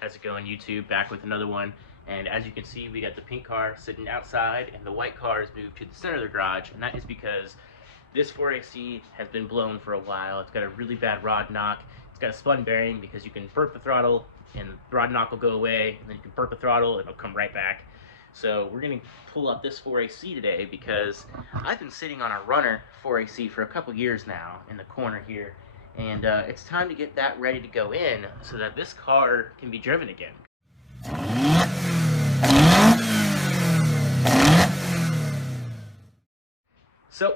How's it going, YouTube? Back with another one. And as you can see, we got the pink car sitting outside and the white car is moved to the center of the garage, and that is because this 4A-C has been blown for a while. It's got a really bad rod knock. It's got a spun bearing because you can burp the throttle and the rod knock will go away, and then you can burp the throttle and it'll come right back. So we're going to pull up this 4A-C today because I've been sitting on a runner 4A-C for a couple years now in the corner here, and it's time to get that ready to go in so that this car can be driven again. So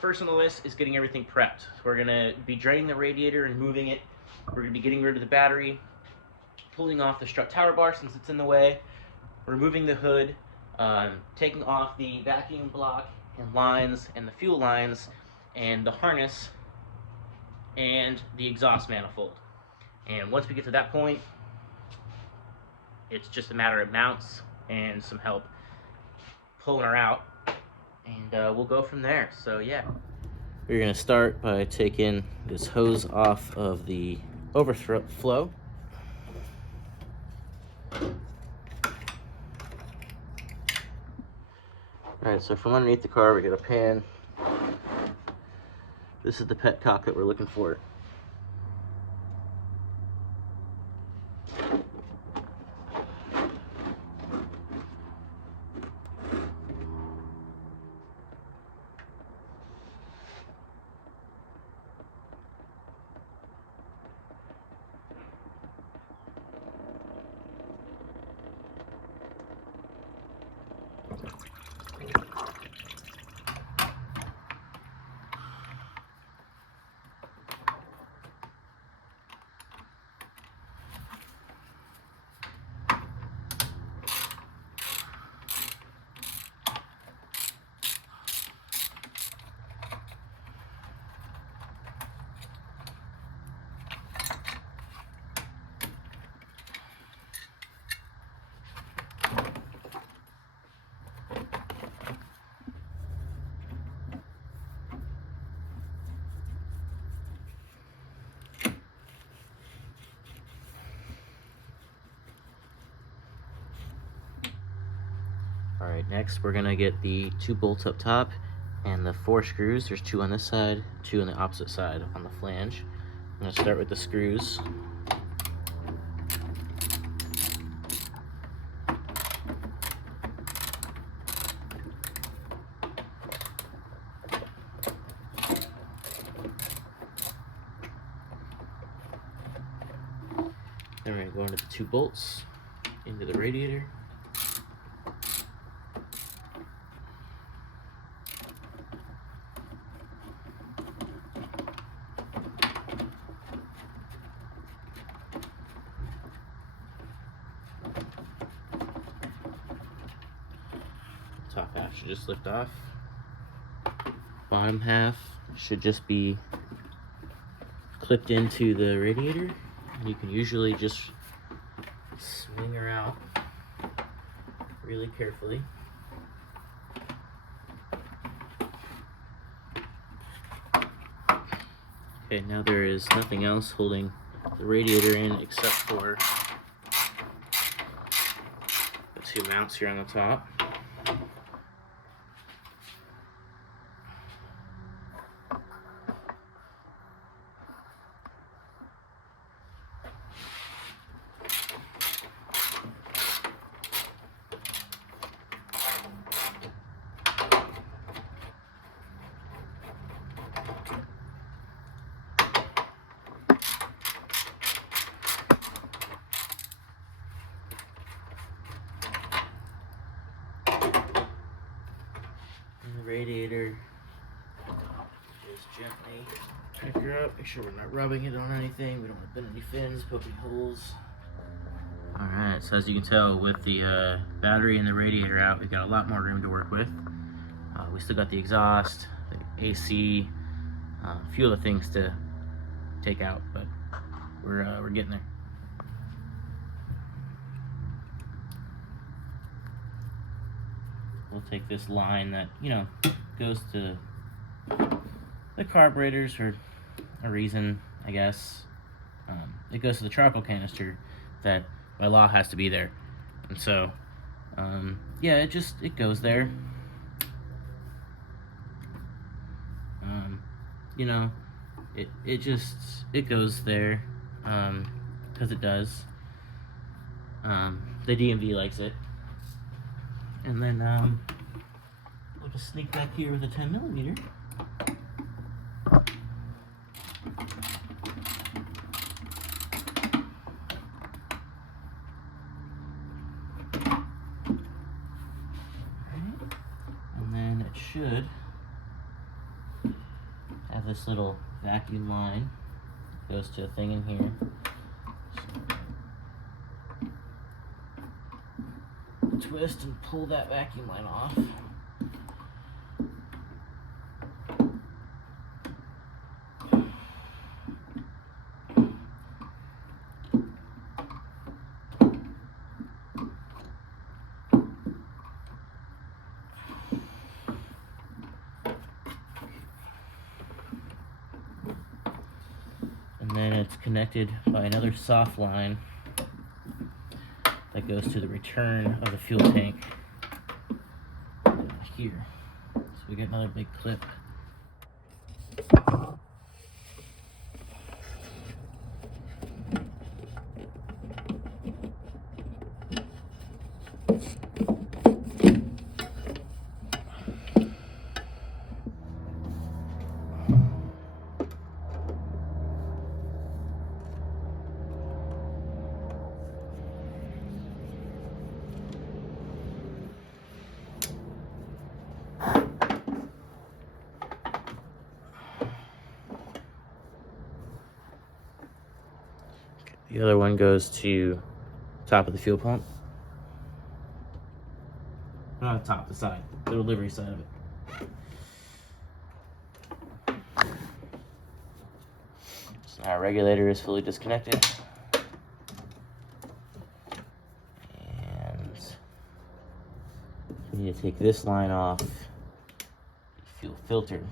first on the list is getting everything prepped. So we're going to be draining the radiator and moving it. We're going to be getting rid of the battery, pulling off the strut tower bar since it's in the way, removing the hood, taking off the vacuum block and lines and the fuel lines and the harness and the exhaust manifold. And once we get to that point, it's just a matter of mounts and some help pulling her out, and we'll go from there. So yeah, we're gonna start by taking this hose off of the overflow. Alright, so from underneath the car we got a pan. This is the petcock that we're looking for. Alright, next we're gonna get the 2 bolts up top and the 4 screws. There's 2 on this side, 2 on the opposite side on the flange. I'm gonna start with the screws. Then we're gonna go into the 2 bolts into the radiator. Top half should just lift off. Bottom half should just be clipped into the radiator. And you can usually just swing her out really carefully. Okay, now there is nothing else holding the radiator in except for the 2 mounts here on the top. Radiator, just gently pick her up, make sure we're not rubbing it on anything, we don't want to bend any fins, poking holes. Alright, so as you can tell, with the battery and the radiator out, we've got a lot more room to work with. We still got the exhaust, the AC, a few other things to take out, but we're getting there. We'll take this line that, you know, goes to the carburetors for a reason, I guess. It goes to the charcoal canister that by law has to be there. And so, yeah, it goes there. You know, it goes there, because it does. The DMV likes it. And then, we'll just sneak back here with a 10mm. And then it should have this little vacuum line that goes to a thing in here. So, twist and pull that vacuum line off. And then it's connected by another soft line that goes to the return of the fuel tank here. So we got another big clip. The other one goes to top of the fuel pump. Not the top, the side, the delivery side of it. So our regulator is fully disconnected. And we need to take this line off the fuel filter.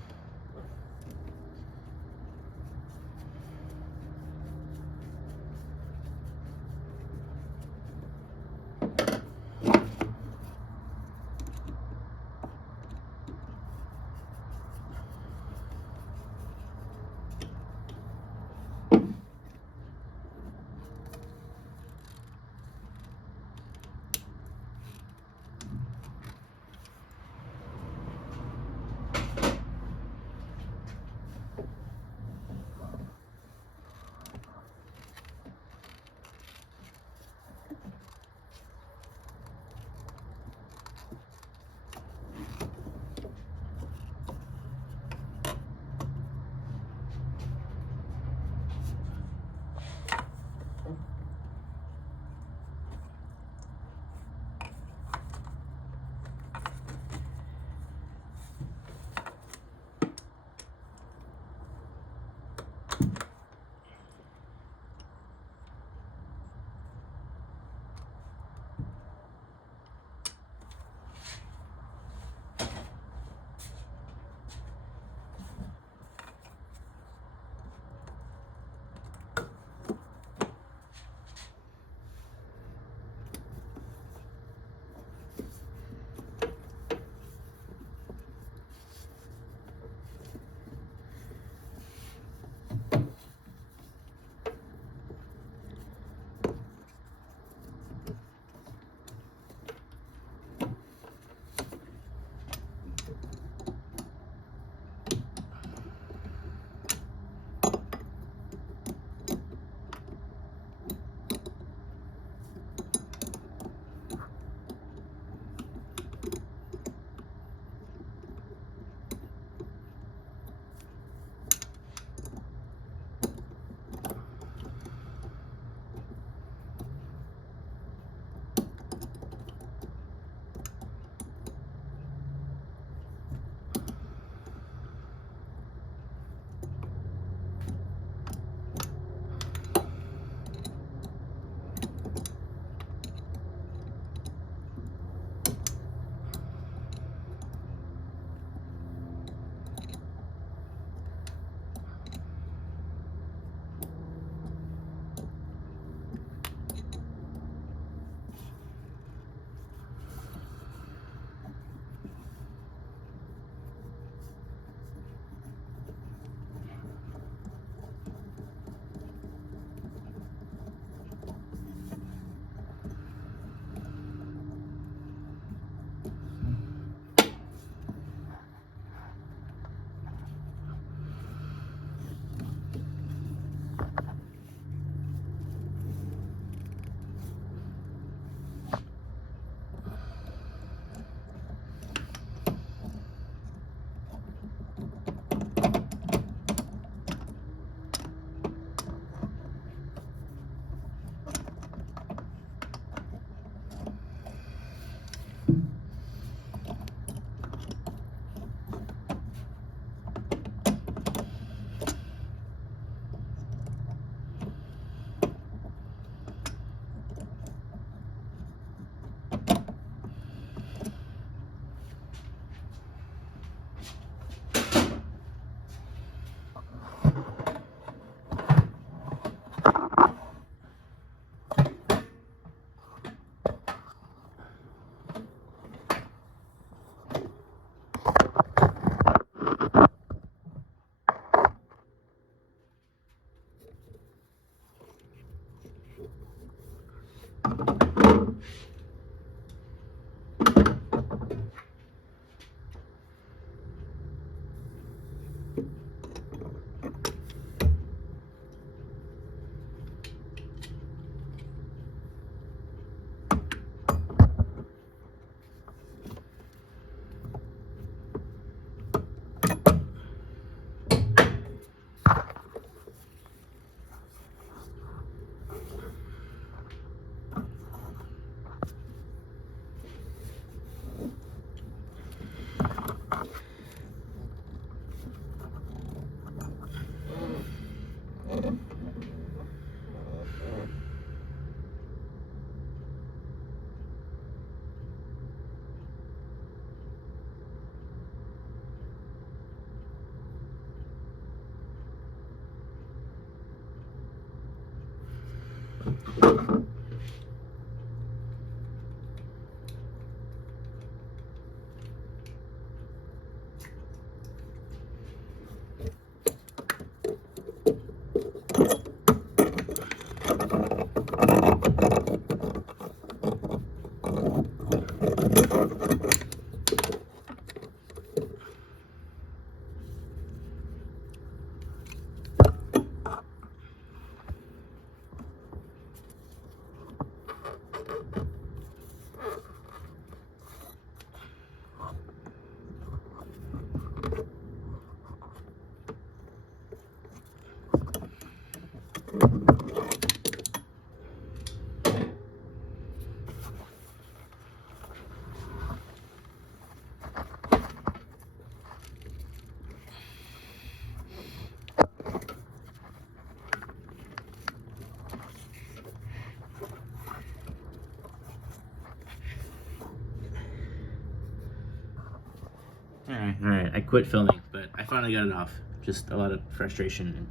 Alright, I quit filming, but I finally got it off. Just a lot of frustration and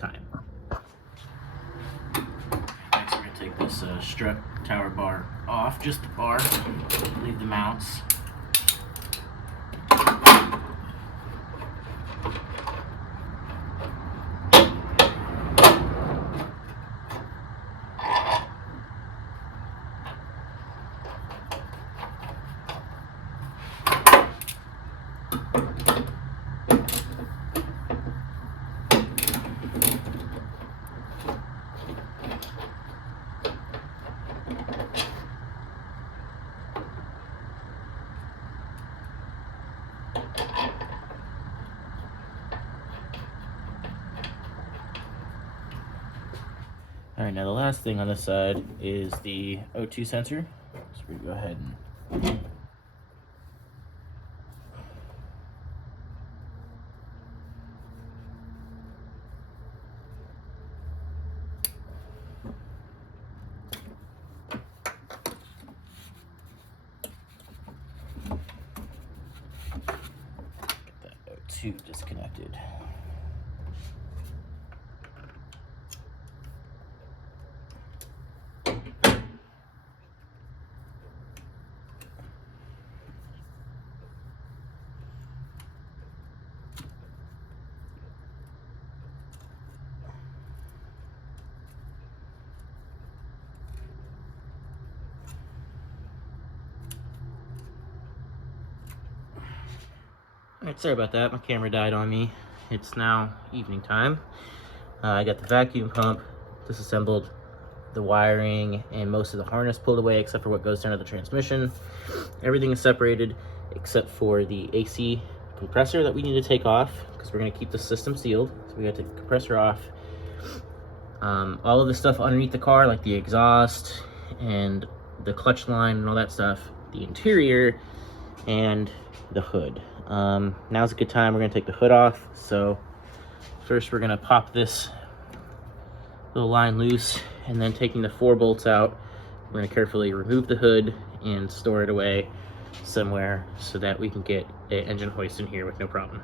time. Next, we're going to take this strut tower bar off, just the bar, leave the mounts. All right, now the last thing on this side is the O2 sensor. So we go ahead and get that O2 disconnected. Alright, sorry about that, my camera died on me. It's now evening time. I got the vacuum pump disassembled, the wiring and most of the harness pulled away except for what goes down to the transmission. Everything is separated except for the AC compressor that we need to take off because we're going to keep the system sealed. So we got the compressor off. All of the stuff underneath the car, like the exhaust and the clutch line and all that stuff, the interior and the hood. Now's a good time. We're going to take the hood off. So first we're going to pop this little line loose, and then taking the 4 bolts out, we're going to carefully remove the hood and store it away somewhere so that we can get an engine hoist in here with no problem.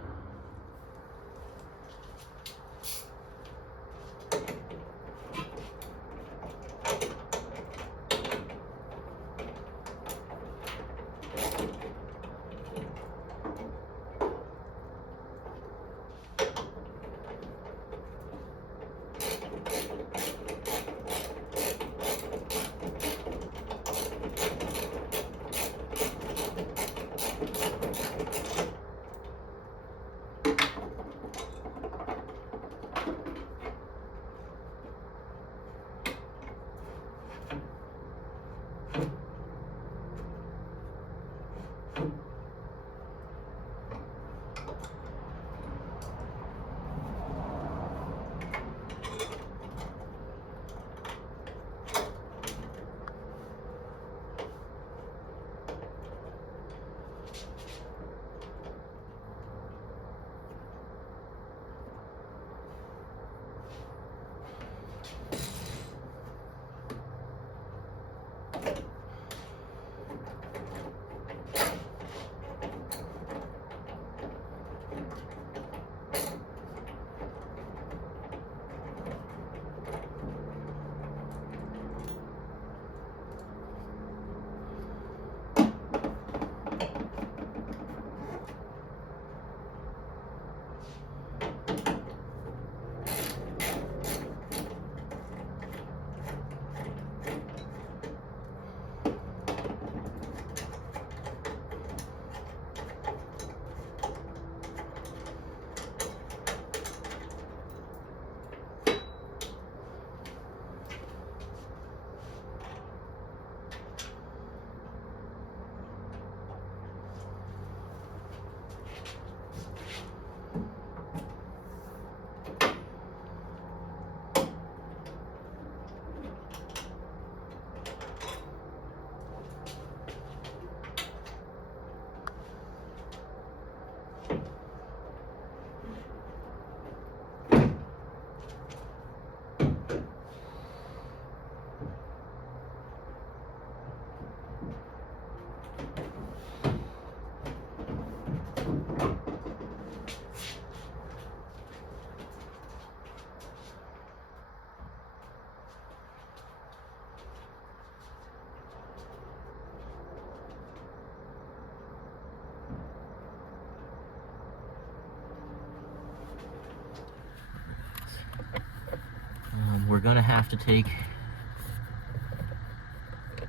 we're gonna have to take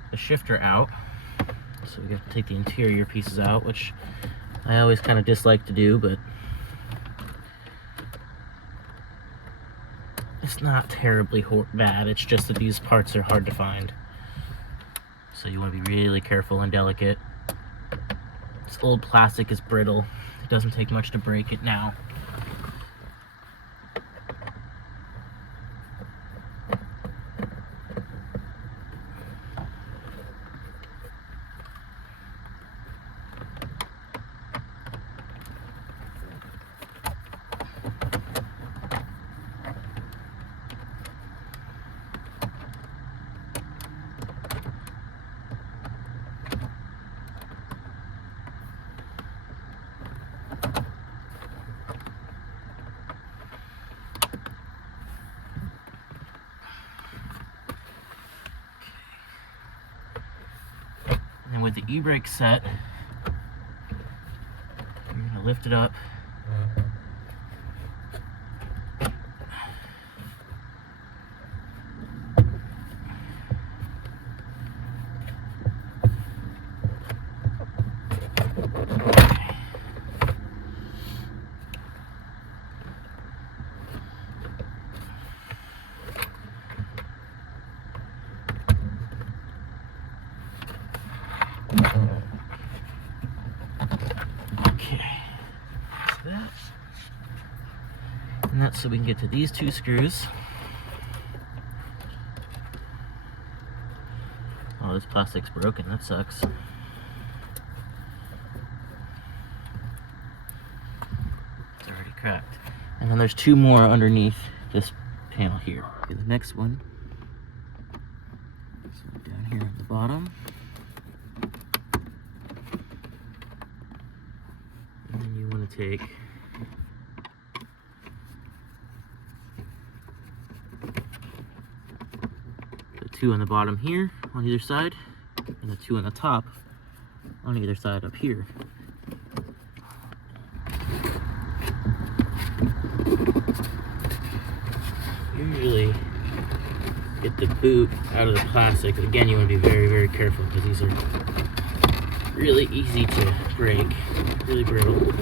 the shifter out. So we have to take the interior pieces out, which I always kind of dislike to do, but it's not terribly bad. It's just that these parts are hard to find. So you want to be really careful and delicate. This old plastic is brittle. It doesn't take much to break it now. And with the e-brake set, you're going to lift it up. And that's so we can get to these two screws. Oh, this plastic's broken. That sucks. It's already cracked. And then there's two more underneath this panel here. Okay, the next one is down here at the bottom. And then you want to take two on the bottom here on either side, and the two on the top on either side up here. Usually get the boot out of the plastic. Again, you want to be very, very careful because these are really easy to break, really brittle.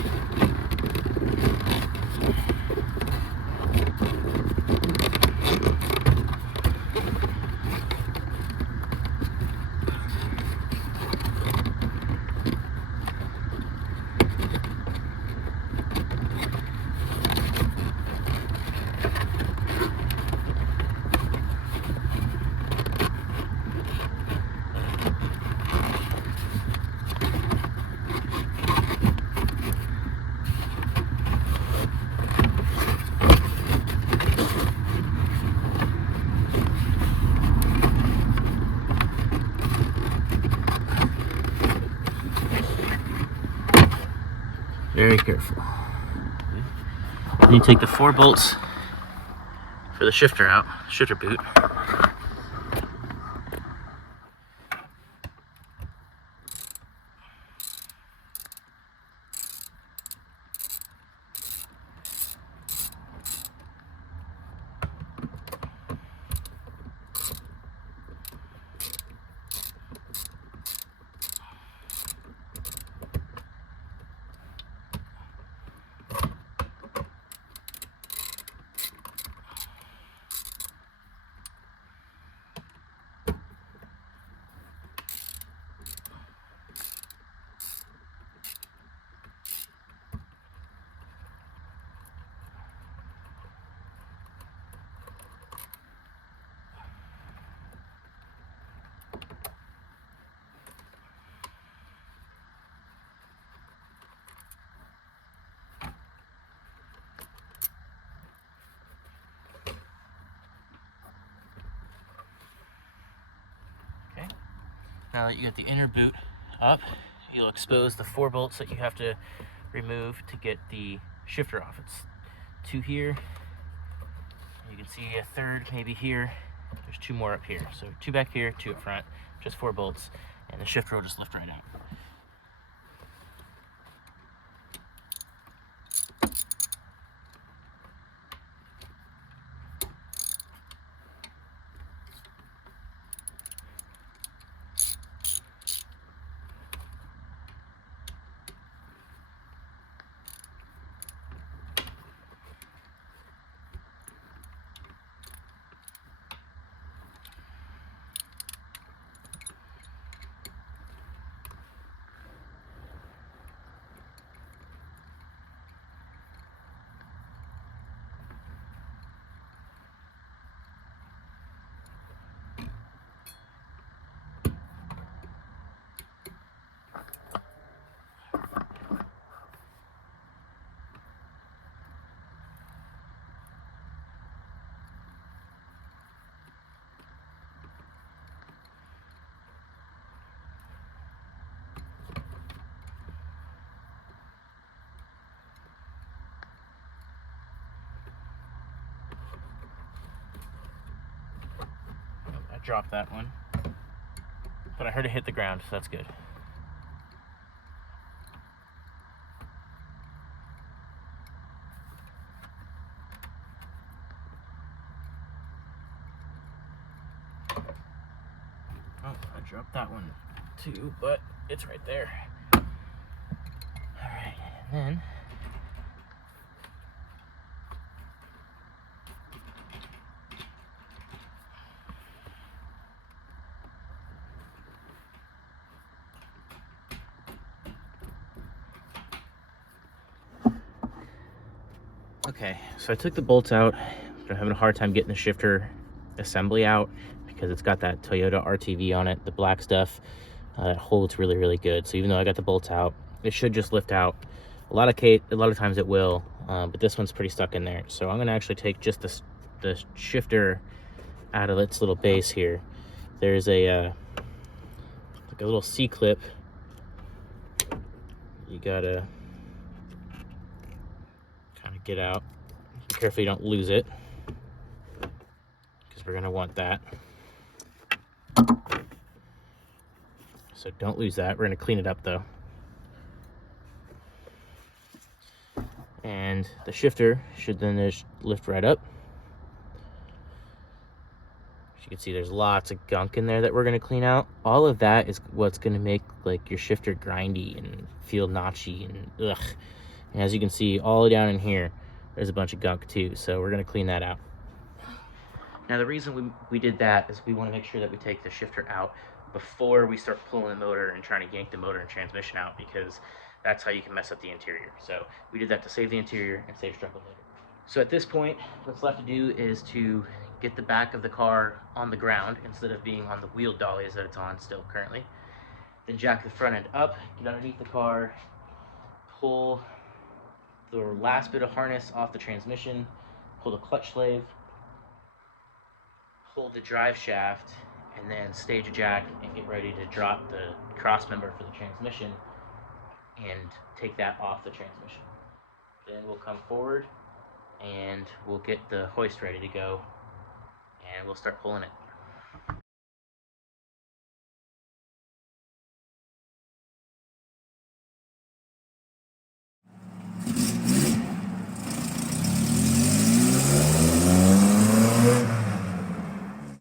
Very careful. Then you take the 4 bolts for the shifter out, shifter boot. Now that you get the inner boot up, you'll expose the 4 bolts that you have to remove to get the shifter off. It's 2 here. You can see a 3rd maybe here. There's 2 more up here. So 2 back here, 2 up front, just 4 bolts, and the shifter will just lift right out. I dropped that one, but I heard it hit the ground, so that's good. Oh, I dropped that one too, but it's right there. All right, and then okay, so I took the bolts out. I'm having a hard time getting the shifter assembly out because it's got that Toyota RTV on it, the black stuff. It holds really, really good. So even though I got the bolts out, it should just lift out. A lot of times it will, but this one's pretty stuck in there. So I'm gonna actually take just the shifter out of its little base here. There's a like a little C-clip. You gotta kind of get out. Be careful you don't lose it, because we're gonna want that. So don't lose that. We're gonna clean it up though. And the shifter should then just lift right up. As you can see, there's lots of gunk in there that we're gonna clean out. All of that is what's gonna make like your shifter grindy and feel notchy and ugh. And as you can see, all down in here, there's a bunch of gunk too. So we're gonna clean that out. Now the reason we did that is we wanna make sure that we take the shifter out before we start pulling the motor and trying to yank the motor and transmission out, because that's how you can mess up the interior. So we did that to save the interior and save struggle later. So at this point, what's left to do is to get the back of the car on the ground instead of being on the wheel dollies that it's on still currently. Then jack the front end up, get underneath the car, pull the last bit of harness off the transmission, pull the clutch sleeve, pull the drive shaft, and then stage a jack and get ready to drop the cross member for the transmission and take that off the transmission. Then we'll come forward and we'll get the hoist ready to go and we'll start pulling it.